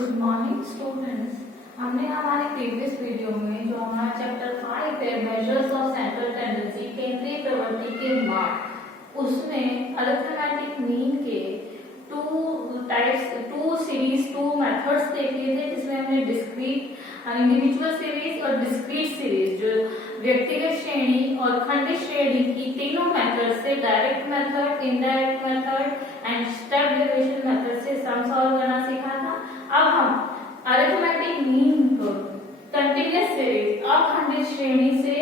Good morning students. हमने हमारे previous video में जो हमारा चैप्टर 5 है मेजर्स ऑफ सेंट्रल टेंडेंसी केंद्रीय प्रवृत्ति के माप, उसमें अरिथमेटिक मीन के टू सीरीज टू मेथड्स देखे थे, जिसमें हमने डिस्क्रीट इंडिविजुअल सीरीज और डिस्क्रीट सीरीज जो व्यक्तिगत श्रेणी और खंडित श्रेणी की तीनों मेथड से direct method, indirect method and step derivation method से सम सॉल्व करना सीखा था। अब हम अरिथमेटिक मीन को कंटीन्यूअस सीरीज अखंडित श्रेणी से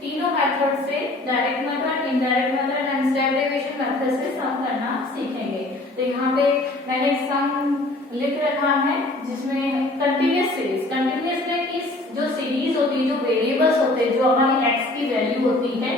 तीनों मेथड से direct method, indirect method and step derivation method से सम करना सीखेंगे। तो यहाँ पे मैंने सम लिख रखा है जिसमें कंटीन्यूअस सीरीज, कंटीन्यूअस में कि जो सीरीज होती है, जो वेरिएबल्स होते हैं, जो हमारी एक्स की वैल्यू होती है,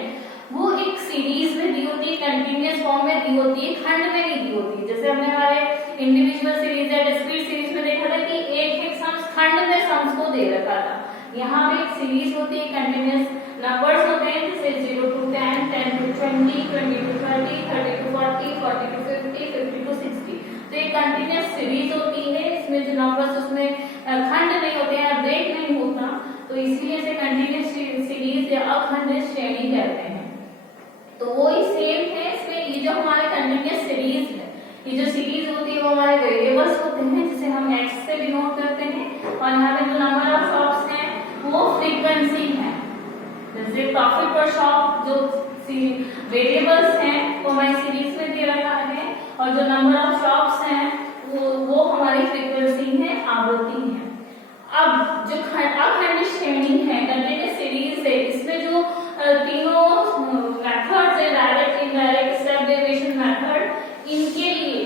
वो एक सीरीज में दी होती है, कंटीन्यूअस फॉर्म में दी होती है, खंड में नहीं दी होती है। जैसे हमने हमारे इंडिविजुअल सीरीज या डिस्क्रीट सीरीज में देखा था कि एक एक सम्स खंड में सम्स को दे रखा था। यहाँ पे एक सीरीज होती है, कंटीन्यूअस नंबर्स होते हैं, जैसे 0 to 10, 10 to 20, 20 to 30, 30 to 40, 40 to 50, 50 to 60। तो एक कंटीन्यूअस सीरीज होती है, इसमें जो नंबर्स उसमें खंड नहीं होते हैं, ब्रेक नहीं होता, तो इसीलिए इसे कंटीन्यूअस सीरीज या अखंडित श्रेणी कहते हैं। तो वो ही सेम है इसमें, ये जो हमारे कंटीन्यूअस सीरीज है, ये जो सीरीज होती है वो हमारे वेरिएबल्स होते हैं जिसे हम x से डिनोट करते हैं, और यहाँ पे जो नंबर ऑफ शॉप्स हैं वो फ्रीक्वेंसी है। जैसे प्रॉफिट पर शॉप जो वेरिएबल्स हैं वो हमारी सीरीज में दे रखा है, और जो नंबर ऑफ शॉप्स हैं वो हमारी फ्रीक्वेंसी है, आवृत्ति है। अब जो अखंडित श्रेणी है, कंटीन्यूअस सीरीज है, इसमें जो तीनों मेथड्स है, direct, indirect, step derivation method, इनके लिए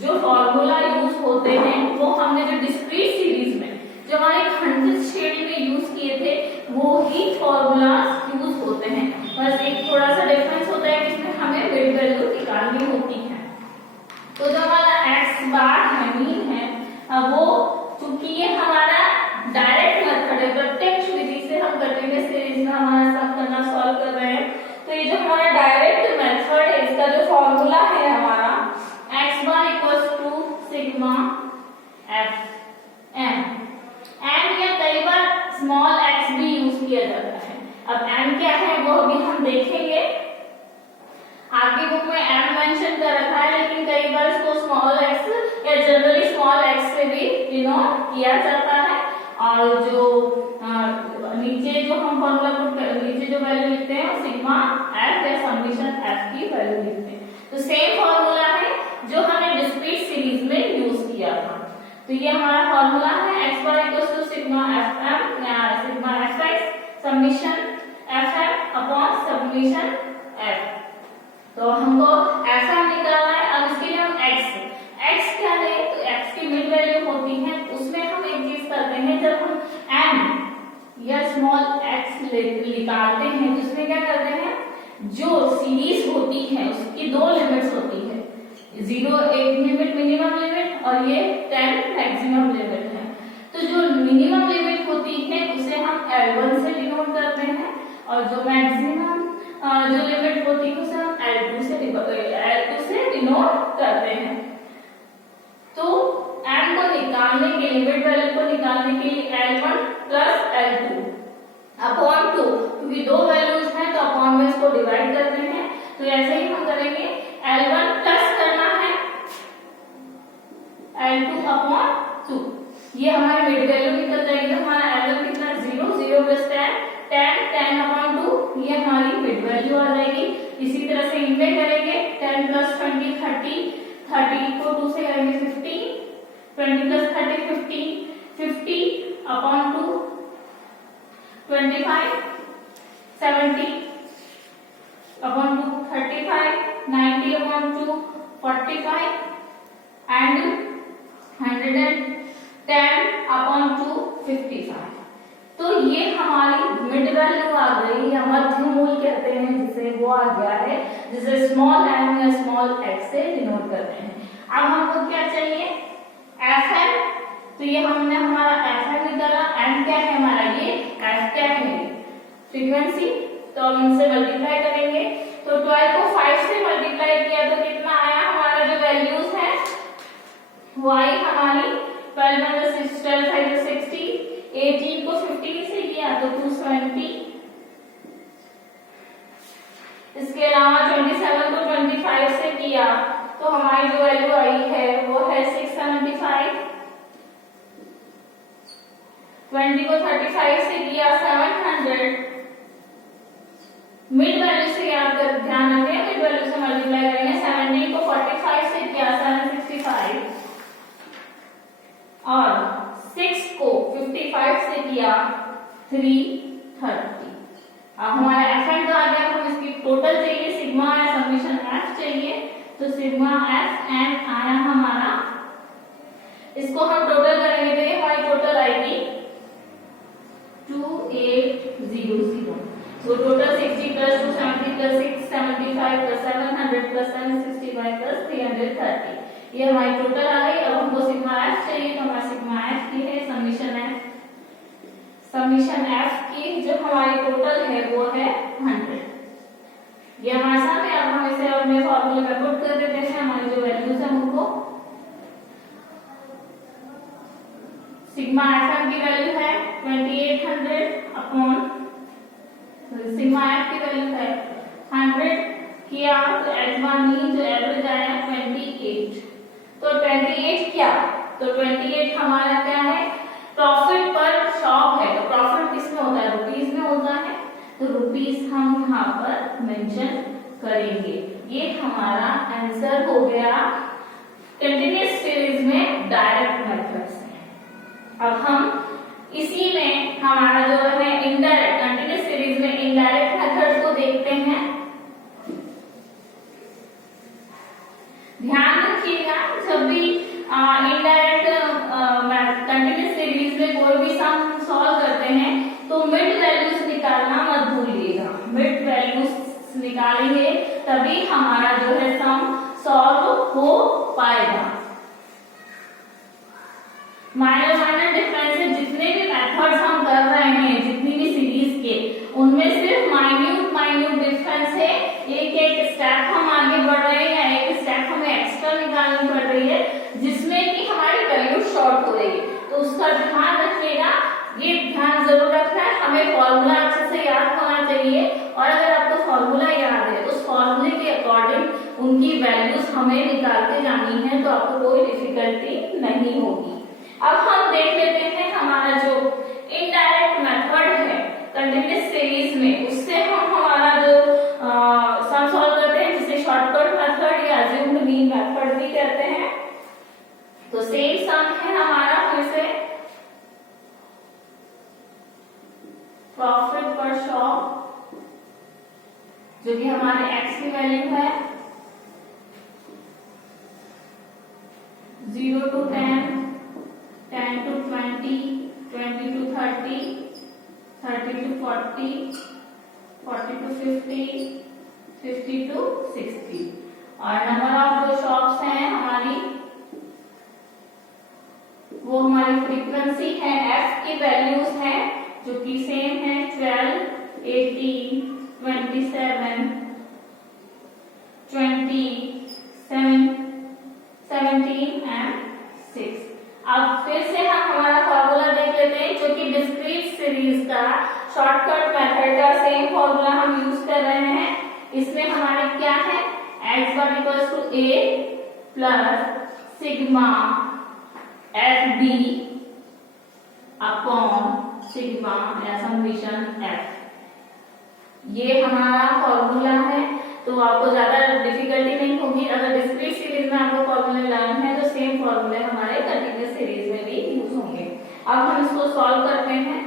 जो फॉर्मूला यूज होते हैं वो हमने जो डिस्क्रीट सीरीज में, जो हमारे खंडित श्रेणी में यूज किए थे, वो ही फॉर्मूला यूज होते हैं। बस एक थोड़ा सा डिफरेंस होता है कि इसमें हमें मिड वैल्यू निकालनी होती है। तो जो हमारा एक्स बार है, मीन है, वो चूंकि ये हमारा डायरेक्ट मेथड है, प्रत्यक्ष विधि से हम कंटीन्यूअस सीरीज में हमारा सम करना सॉल्व कर रहे हैं, तो ये जो हमारा डायरेक्ट मेथड है, इसका जो फॉर्मूला है हमारा x bar equals to sigma F M. M या कई बार स्मॉल x भी यूज किया जाता है। अब m क्या है वो अभी हम देखेंगे, आपकी बुक में m मेंशन कर रखा है, लेकिन कई बार इसको स्मॉल x या जनरली स्मॉल x से भी डिनोट किया जाता है। और जो नीचे जो हम फॉर्मूला नीचे जो वैल्यू लिखते हैं सिग्मा f या समेशन f की वैल्यू लिखते हैं। तो सेम फॉर्मूला है जो हमने डिस्क्रीट सीरीज में यूज किया था। तो ये हमारा फॉर्मूला है x bar equals to sigma fm या sigma fx summation fm upon summation f। तो हमको fm निकालना है। अब इसके लिए हम x क्या है, तो x की मिड वैल्यू होती है, उसमें हम एक चीज करते हैं, जब हम m या स्मॉल x निकालते हैं तो उसमें क्या करते हैं, जो सीरीज होती है उसकी दो लिमिट्स होती है, 0 एक लिमिट मिनिमम लिमिट और ये 10 मैक्सिमम लिमिट है। तो जो मिनिमम लिमिट होती है उसे हम L1 से डिनोट करते हैं, और जो मैक्सिमम जो लिमिट होती है उसे हम L2 से डिनोट करते हैं। तो m को निकालने के लिए, लिमिट वैल्यू को निकालने के लिए L1 प्लस L2 अपॉन 2, क्योंकि दो वैल्यूज हैं तो अपॉन में इसको डिवाइड करते हैं। तो ऐसे ही हम करेंगे, L1 प्लस करना है L2 अपॉन 2, ये हमारी मिड वैल्यू निकल जाएगी। हमारा L1 कितना 0, 0 प्लस 10, 10, 10 अपॉन 2, ये हमारी मिड वैल्यू आ जाएगी। इसी तरह से इनमें करेंगे 10 प्लस 20 30, 30 को 2 से करेंगे 50, 20 plus 30 50, 50 upon 2 25, 70 upon 2 35, 90 upon 2 45 and 110 upon 2 55। तो ये हमारी मिड वैल्यू आ गई, या मध्य मूल कहते हैं जिसे, वो आ गया है, जिसे स्मॉल m या स्मॉल x से डिनोट करते हैं। अब हमको क्या चाहिए, fm। तो ये हमने हमारा fm निकाला, m क्या है हमारा, ये f क्या है, फ्रीक्वेंसी। तो हम इनसे मल्टीप्लाई करेंगे, तो 12 को 5 से मल्टीप्लाई किया तो कितना आया, हमारा जो वैल्यूज है वो आई हमारी 12 में यहाँ 27 को 25 से किया तो हमारी जो वैल्यू आई है वो है 675। 20 को 35 से किया 700। मिड वैल्यू से याद कर ध्यान रखें, मिड वैल्यू से मल्टीप्लाई करेंगे। 17 को 45 से किया 765 और 6 को 55 से किया 330। अब हमारा एफ एंड तो आ गया, हम इसकी टोटल चाहिए, सिग्मा या समीशन एफ चाहिए, तो सिग्मा एफ एंड आया हमारा। इसको हम टोटल करेंगे तो हमारी टोटल आएगी 2800। So total 60 plus 270 plus 675 plus 700 plus 765 plus 330, ये हमारी टोटल आ गई। अब हमको सिग्मा एफ चाहिए, तो हमारा सिग्मा एफ की है समीशन एफ। समीशन एफ की जो हमारी टोटल है वो है 100। ये हमारे साथ है। अब हम इसे अपने फॉर्मूले में पुट कर देते हैं। हमारी जो वैल्यूज है उनको, सिग्मा एफ की वैल्यू है 2800 अपॉन सिग्मा एफ की वैल्यू है 100 किया तो एच1 जो एवरेज आया 28। तो 28 क्या, तो 28 हमारा क्या है, प्रॉफिट पर शॉप है। तो प्रॉफिट किसमें होता है, रुपीस में होता है, तो रुपीस हम यहाँ पर मेंशन करेंगे। ये हमारा आंसर हो गया कंटिन्यूअस सीरीज में डायरेक्ट मेथड से। अब हम इसी में हमारा जो है इनडायरेक्ट कंटिन्यूअस सीरीज में इनडायरेक्ट मेथड को देखते हैं। ध्यान रखिएगा, जब भी इनडायरेक्ट कंटिन्यूअस सीरीज में कोई भी सम सॉल्व करते हैं तो मिड वैल्यूज निकालना मत भूलिएगा। मिड वैल्यूज निकालेंगे तभी हमारा जो है सम सॉल्व हो पाएगा। माइनर डिफरेंसेस जितने भी मेथड्स हम कर रहे हैं, जितनी भी सीरीज के, उनमें सिर्फ माइन्यूट डिफरेंस है। एक स्टेप हम आगे बढ़ रहे हैं या एक स्टेप हमें एक्स्ट्रा निकालनी पड़ रही है जिसमें कि हमारी वैल्यू शॉर्ट हो रही है, तो उसका ध्यान रखिएगा। ये ध्यान जरूर रखना है, हमें फॉर्मूला अच्छे से याद होना चाहिए और अगर आपको फॉर्मूला याद है तो उस फॉर्मूले के अकॉर्डिंग उनकी वैल्यूज हमें निकालते जानी है, तो आपको कोई डिफिकल्टी नहीं होगी। अब हम देख लेते हैं हमारा जो इनडायरेक्ट मेथड है कंटिन्यूअस सीरीज में, उससे हम हमारा जो सम सॉल्व करते हैं जिसे शॉर्टकट मेथड या अज्यूम्ड मीन मेथड भी कहते हैं। तो सेम सम है हमारा, फिर से प्रॉफिट पर शॉप जो कि हमारे एक्स की वैल्यू है 0 to 10, 10 to 20, 20 to 30, 30 to 40, 40 to 50, 50 to 60। और नंबर ऑफ जो शॉप्स हैं हमारी, वो हमारी फ्रीक्वेंसी है, एफ की वैल्यूज हैं जो कि सेम है 12, 18, 27, 20, 17 एंड 6। अब फिर से हम हमारा फॉर्मूला देख लेते हैं जो कि डिस्क्रीट सीरीज का शॉर्टकट मेथड का सेम फॉर्मूला हम यूज कर रहे हैं। इसमें हमारे क्या है, x1 equals to a plus sigma F B upon sigma या समेशन f। ये हमारा फॉर्मूला है, तो आपको ज्यादा डिफिकल्टी नहीं होगी। अगर डिस्क्रीट सीरीज में आपको फॉर्मूले लाने हैं तो सेम फॉर्मूले हमारे कंटिन्यूअस सीरीज में भी यूज होंगे। अब हम इसको सॉल्व करते हैं।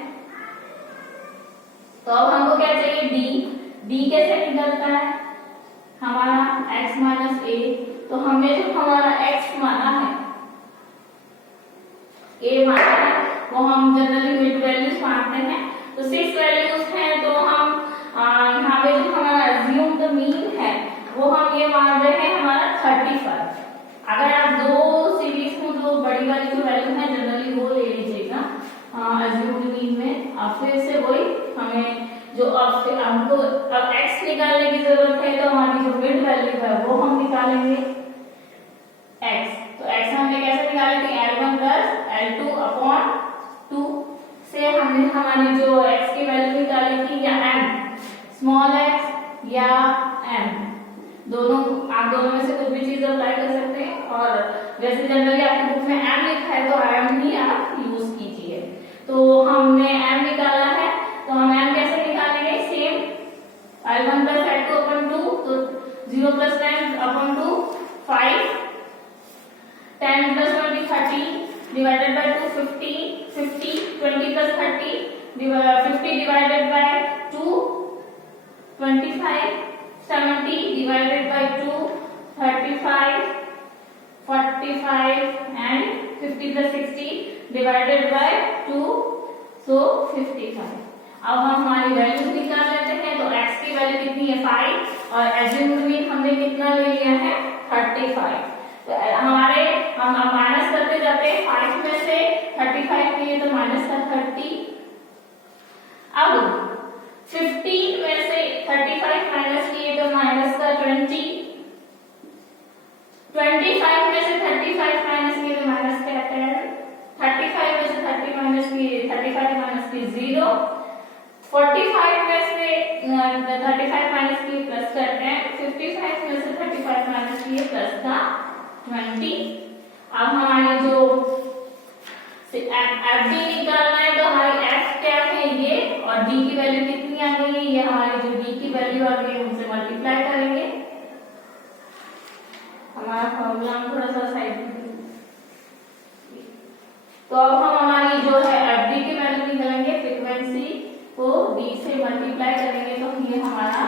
तो अब हमको क्या चाहिए, d कैसे निकलता है हमारा x माइनस ए। तो हमने जो हमारा x माना है, a माना है, वो हम जनरली मिड वैल्यूज मानते हैं। तो 6 वैल्यूज हैं, तो हम यहाँ पे जो हमारा अज्यूम्ड मीन है वो हम ये मान रहे हैं हमारा 35। अगर आप दो सीरीज को जो बड़ी वाली जो वैल्यू है जनरली वो ले लीजिएगा अज्यूम्ड मीन में। अब फिर से वही हमें जो हमको अब x निकालने की जरूरत है, तो हमारी जो मिड वैल्यू है वो हम निकालेंगे x। तो x हमने कैसे निकाली थी, L1 प्लस L2 अपॉन 2 से हमने हमारी जो x की वैल्यू निकाली थी, या m स्मॉल x या m दोनों में से कुछ भी चीज अप्लाई कर सकते हैं, और वैसे जनरली आपकी बुक में एम लिखा है तो एम ही आप यूज कीजिए। तो हमने एम निकाला है, तो हम एम कैसे निकालेंगे, सेम L1 प्लस L2 अपन 2, तो 0 plus 10 upon 2 5, 10 plus 20 30 divided by 2 50, 50 20 plus 30 50 divided by 2 25, 70 divided by 2 35, 45 and 50 plus 60 divided by 2 so 55। अब हम हमारी वैल्यू निकाल लेते हैं। तो x की वैल्यू कितनी है 5 और एज्यूम्ड मीन हमने कितना ले लिया है 35। तो हमारे हम माइनस करते जाते हैं, 5 में से 35 किए तो माइनस का 30। अब 15 में से 35 माइनस किए तो माइनस का 20, 25 में से 35 माइनस किए तो माइनस का 10, 35 में से 30 माइनस किए 35 माइनस की 0, 45 में से 35 माइनस किए प्लस का 10, 55 में से 35 माइनस किए प्लस का 20। अब हमारी जो एफ डी निकालना है, तो हमारी एफ क्या है ये, और डी की वैल्यू कितनी आ गई है, ये हमारी जो डी की वैल्यू आ गई है उनसे मल्टीप्लाई करेंगे। हमारा फॉर्मूला हम थोड़ा सा साइड में, तो अब हम हमारी जो है एफ डी की वैल्यू निकालेंगे, फ्रीक्वेंसी को डी से मल्टीप्लाई करेंगे तो ये हमारा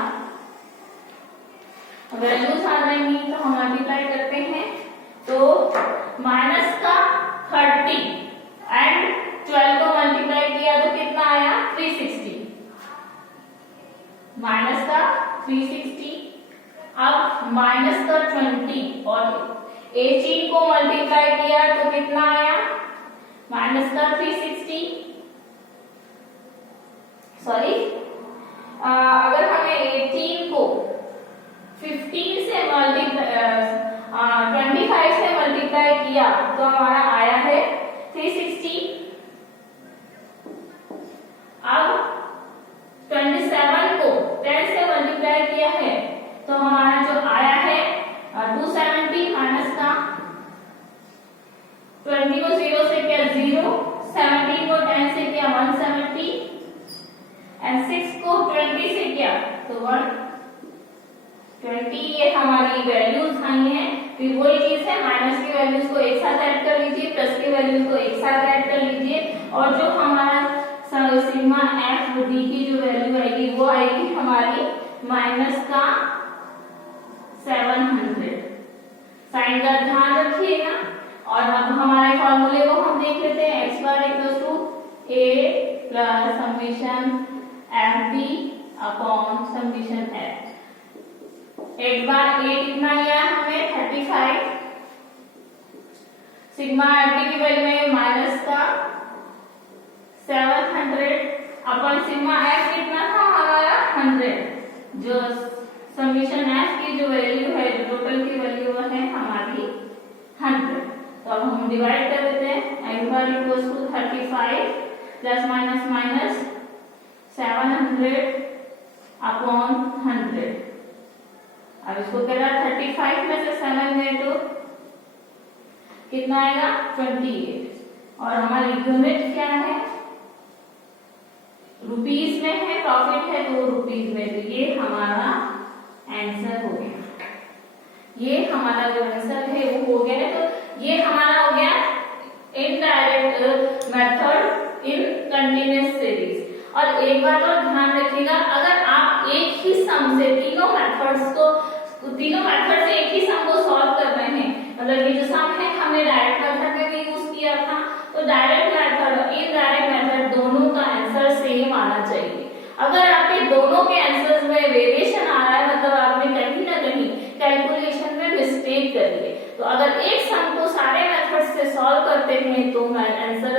वैल्यूज आ जाएंगी। तो हम मल्टीप्लाई करते हैं, तो माइनस का 30 एंड 12 को मल्टीप्लाई किया तो कितना आया 360, माइनस का 360। अब माइनस का 20 और 18 को मल्टीप्लाई किया तो कितना आया माइनस का 360। सॉरी, अगर हमें 18 को 15 से मल्टीप्लाई 25 से मल्टीप्लाई किया तो हमारा आया है 360। अब 27 को 10 से मल्टीप्लाई किया है तो हमारा जो आया है 270 माइनस का 20 को 0 से किया 0, 17 को 10 से किया 170 एंड 6 को 20 से किया तो 120। ये हमारी वैल्यूज आई हैं। फिर वही चीज है, माइनस की वैल्यूज को एक साथ ऐड कर लीजिए, प्लस की वैल्यूज को एक साथ ऐड कर लीजिए, और जो हमारा सिग्मा एफ डी की जो वैल्यू आएगी वो आएगी हमारी माइनस का 700। साइन का ध्यान रखिएगा। और अब हमारे फॉर्मूले को हम देख लेते हैं, x bar equal to a plus summation F D upon summation F. एक बार a कितना लिया हमें 35, सिग्मा एफ डी की वैल्यू में माइनस का 700 अपन सिग्मा एफ कितना था हमारा 100, जो समेशन एफ की जो वैल्यू है, जो टोटल की वैल्यू है हमारी 100। तो अब हम डिवाइड कर देते हैं, x bar equals to 35 plus minus minus 700 upon 100। अब इसको कह रहा 35 में से 7 है तो कितना आएगा 28, और हमारी यूनिट क्या है रुपीस में है, प्रॉफिट है तो रुपीस में। तो ये हमारा आंसर हो गया, ये हमारा जो आंसर है वो हो गया है। तो ये हमारा हो गया indirect method in continuous series. और एक बात और ध्यान रखिएगा, अगर आप एक ही सम से तीनों मेथड से एक ही सम को सॉल्व कर रहे हैं, मतलब ये जो सम है हमने डायरेक्ट मेथड में भी यूज किया था, तो डायरेक्ट मेथड और इनडायरेक्ट मेथड दोनों का आंसर सेम आना चाहिए। अगर आपके दोनों के आंसर्स में वेरिएशन आ रहा है, मतलब आपने कहीं ना कहीं कैलकुलेशन में मिस्टेक करी है। तो अगर एक सम को सारे मेथड से सॉल्व करते हैं तो आंसर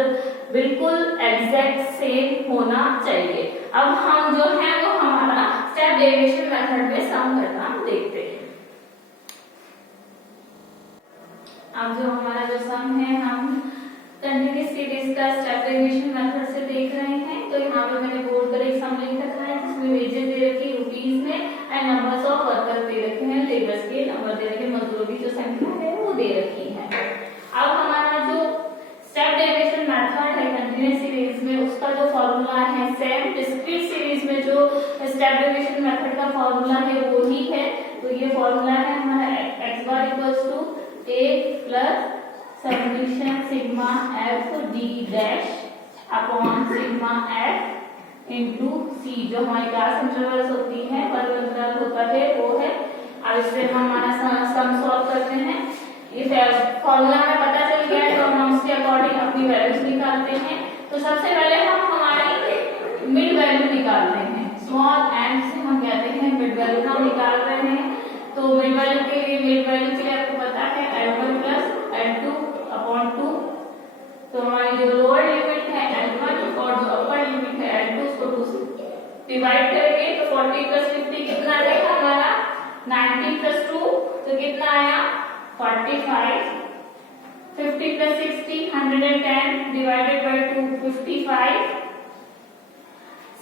बिल्कुल एग्जैक्ट सेम होना चाहिए। अब हम जो है वो हमारा स्टेप डेरिवेशन मेथड में सम करना देखते हैं। अब जो हमारा जो सम है हम कंटीन्यूअस सीरीज का स्टेप डेरिवेशन मेथड से देख रहे हैं। तो यहाँ पे मैंने बोर्ड पर एक सम लिख रखा है जिसमें वेजेस दे रखी है रुपीस में एंड नंबर्स ऑफ वर्कर दे रखे हैं लेबर्स के नंबर नंबर दे रखे, मजदूरों की जो संख्या है वो दे रखी है। अब हमारा जो स्टेप डेरिवेशन मेथड है कंटीन्यूअस सीरीज में, उसका जो फॉर्मूला है सेम डिस्क्रीट सीरीज में जो स्टेप डेरिवेशन मेथड का फॉर्मूला है वो ही है। तो ये फॉर्मूला है हमारा x bar equals to a plus summation sigma f d dash upon sigma f into c, जो हमारी क्लास इंटरवल्स होती है, वर्ग अंतराल होता है वो है। अब इससे हम हमारा सम सॉल्व करते हैं। इस फॉर्मूला में पता चल गया है तो हम उसके अकॉर्डिंग अपनी वैल्यूज निकालते हैं। तो सबसे पहले हम हमारी मिड वैल्यू निकालते हैं, स्मॉल एन से हम कहते हैं मिड वैल्यू हम निकाल रहे हैं। तो मिड वैल्यू के लिए आपको पता है L1 प्लस L2 अपॉन 2। तो हमारी जो लोअर लिमिट है L1 और जो अपर लिमिट है L2 उसको 2 से डिवाइड करेंगे तो 40 प्लस 50 कितना आएगा हमारा 90 प्लस 2 तो कितना आया 45। 50 plus 60 110 divided by 2 55।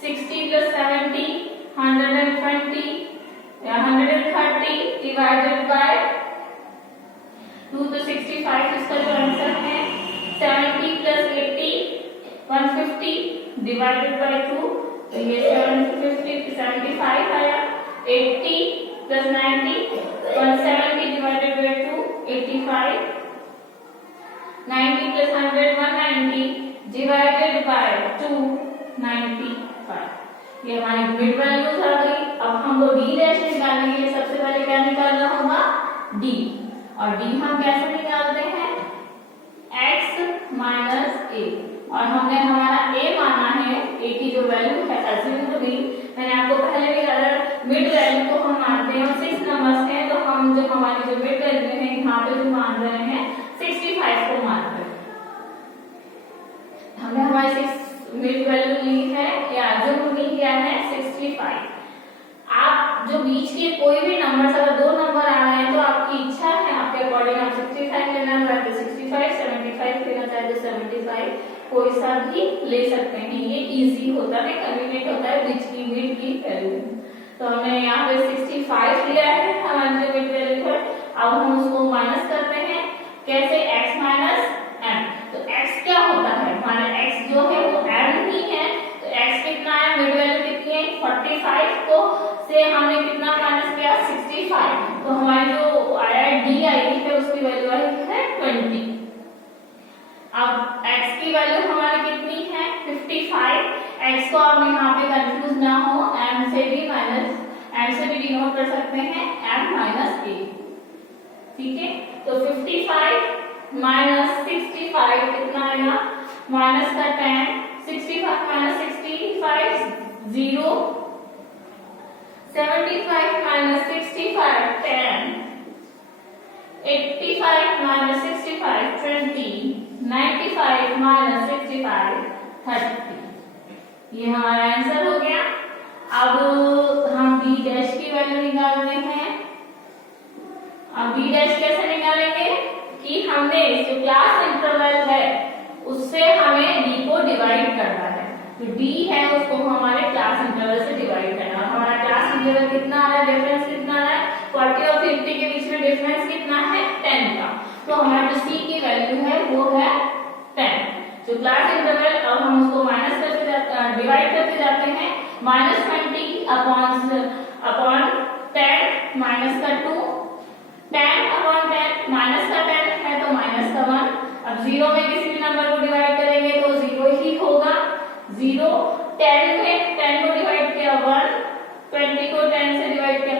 60 plus 70 120 130 divided by 2 तो 65 इसका जो आंसर है। 70 प्लस 80 150 डिवाइडेड बाय 2 तो ये 75 आया। 80 plus 90 170 divided by 2 85। 90 plus 100 190 divided by 2 95। ये हमारी मिड वैल्यूज आ गई। अब हमको डी डैश निकालने के लिए सबसे पहले क्या निकालना होगा डी, और डी हम कैसे निकालते हैं x माइनस ए, और हमने हमारा a माना है, a की जो वैल्यू है अज्यूम टू बी, मैंने आपको पहले भी अगर मिड वैल्यू को हम मानते हैं 6 नंबर्स हैं तो हम जो हमारी जो मिड वैल्यू है यहाँ पे जो मान रहे हैं 65 को मान रहे हैं। हमने हमारी 6 मिड वैल्यू ली है या अज्यूम ली क्या है 65। आप जो बीच के कोई भी नंबर से अगर 2 नंबर आ रहे हैं तो आपकी इच्छा है, आपके अकॉर्डिंग आप 65 लेना चाहते हैं 65, 75 लेना चाहते हैं 75, कोई सा भी ले सकते हैं। ये इजी होता है, कन्वीनियंट होता है बीच की मिड की वैल्यू। तो हमने यहाँ पे 65 लिया है हमारी जो मिड वैल्यू है। अब हम उसको माइनस करते हैं कैसे x माइनस m। तो x क्या होता है हमारा x जो है वो m ही है, तो x कितना है मिड वैल्यू कितनी है 45 को से हमने कितना माइनस किया 65, तो हमारी जो आया d आई है उसकी वैल्यू आई है 20। अब x की वैल्यू हमारी कितनी है 55। x को आप यहाँ पे कंफ्यूज ना हो, m से भी डिनोट कर सकते हैं m माइनस a, ठीक है। तो 55 माइनस 65 कितना आएगा माइनस का 10, 65 माइनस 65 0, 75 माइनस 65 10, 85 माइनस 65 20, 95 माइनस 65 30। ये हमारा आंसर हो गया। अब हम b डैश की वैल्यू निकाल रहे हैं। अब b डैश कैसे निकालेंगे कि हमने जो क्लास इंटरवल है उससे हमें d को डिवाइड करना है। तो d है उसको हमारे क्लास इंटरवल से डिवाइड करना है। हमारा क्लास इंटरवल कितना आ रहा है, डिफरेंस कितना आ रहा है 40 और 50 के बीच में डिफरेंस कितना है 10 का। तो हमारा जो c की वैल्यू है वो है 10। जो क्लास इंटरवल अब हम उसको माइनस करते डिवाइड करते जाते हैं। -20 अपॉन 10 माइनस का 2, 10 अपॉन 10 माइनस का 10 है तो माइनस का 1। अब 0 में किसी भी नंबर को डिवाइड करेंगे तो 0 ही होगा। 0 10 में 10 को डिवाइड किया 1, 20 को 10 से डिवाइड किया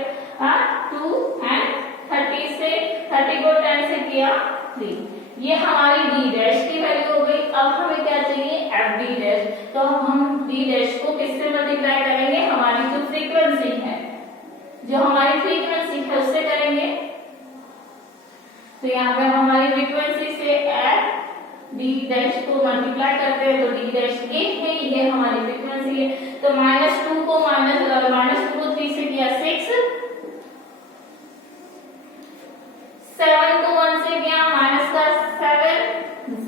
2 एंड 30 को 10 से किया 3। ये हमारी d डैश की वैल्यू हो गई। अब हमें क्या चाहिए f d डैश। तो हम d डैश को किससे मल्टीप्लाई करेंगे, हमारी जो फ्रीक्वेंसी है, जो हमारी फ्रीक्वेंसी है उससे करेंगे। तो यहाँ पे हमारी फ्रीक्वेंसी से f d डैश को मल्टीप्लाई करते हैं तो d डैश ये है, ये हमारी फ्रीक्वेंसी है। तो -2 को -2 को 3 से किया 6, 7 को 1 से किया माइनस का 7,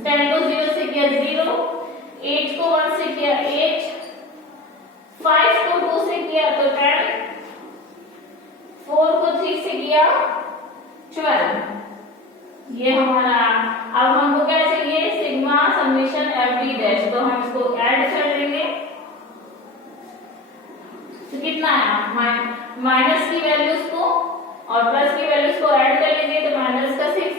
10 को 0 से किया 0, 8 को 1 से किया 8, 5 को 2 से किया तो 10, 4 को 3 से किया 12। ये हमारा, अब हमको क्या चाहिए, sigma summation F D dash, तो हम इसको ऐड कर लेंगे। तो कितना है, माइनस की वैल्यूज को और प्लस की वैल्यूज को ऐड कर लेंगे, तो माइनस का 6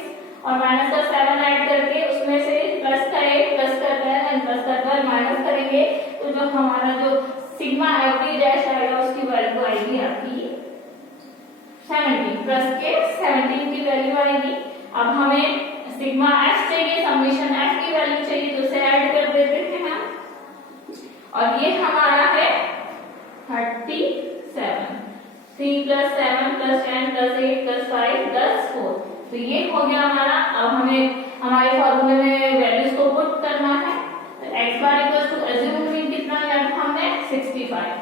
और माइनस का 7 ऐड करके उसमें से प्लस का 8 प्लस का 10 एंड प्लस का 12 माइनस करेंगे, तो जो हमारा जो सिग्मा एफ डी डैश आएगा उसकी वैल्यू आएगी आपकी 17, प्लस के 17 की वैल्यू आएगी। अब हमें सिग्मा एफ चाहिए, समेशन एफ की वैल्यू चाहिए, तो उसे ऐड कर देते थे हम, और ये हमारा है 37। 3 plus 7 plus 10 plus 8 plus 5 plus 4, तो ये हो गया हमारा। अब हमें हमारे फॉर्मूले में वैल्यूज को पुट करना है, तो x bar equals to assume कितना लिया था हमने 65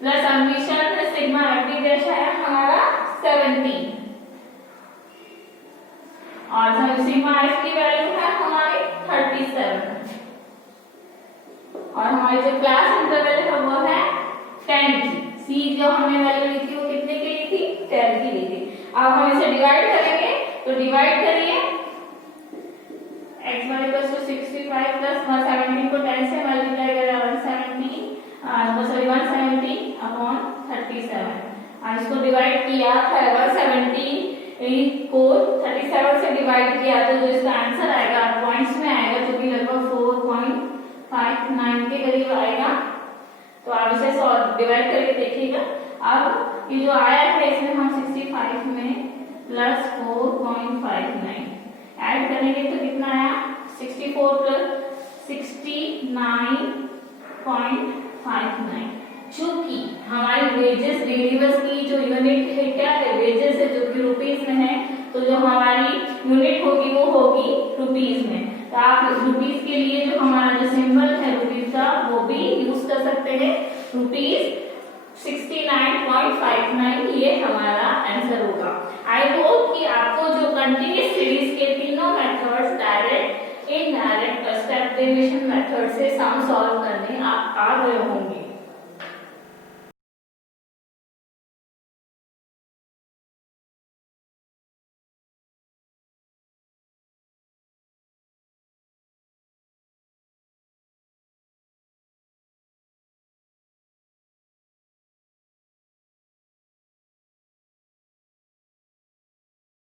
plus summation sigma F D dash है हमारा 17, और सिग्मा एफ की वैल्यू है हमारी 37, और हमारी जो क्लास इंटरवल है वो है 10 की। सी जो हमने वैल्यू ली थी वो कितने की ली थी, 10 की ली थी। अब हम इसे डिवाइड करेंगे, तो डिवाइड करिए, x bar equals to 65 plus 117 को 10 से मल्टीप्लाई करें 170 अपॉन 37, और इसको डिवाइड किया 170 को 37 से डिवाइड किया, तो जो इसका आंसर आएगा पॉइंट्स में आएगा, जो कि लगभग 4.59 के करीब आएगा। तो आप इसे डिवाइड करके देखिएगा। अब ये जो आया है इसमें हम 65 में प्लस 4.59 ऐड करेंगे, तो कितना आया, 64 प्लस 69.59। चूंकि हमारी वेजेस डेली दिवस की जो यूनिट है क्या है, वेजेस है, जो कि रुपीस में है, तो जो हमारी यूनिट होगी वो होगी रुपीस में। तो आप रुपीस के लिए जो हमारा जो सिंबल है रुपीस का वो भी यूज कर सकते हैं, रुपीस 69.59, ये हमारा आंसर होगा। आई होप कि आपको जो कंटिन्यूअस सीरीज के तीनों methods, direct, indirect, step derivation method से सम सॉल्व करने आ गए होंगे।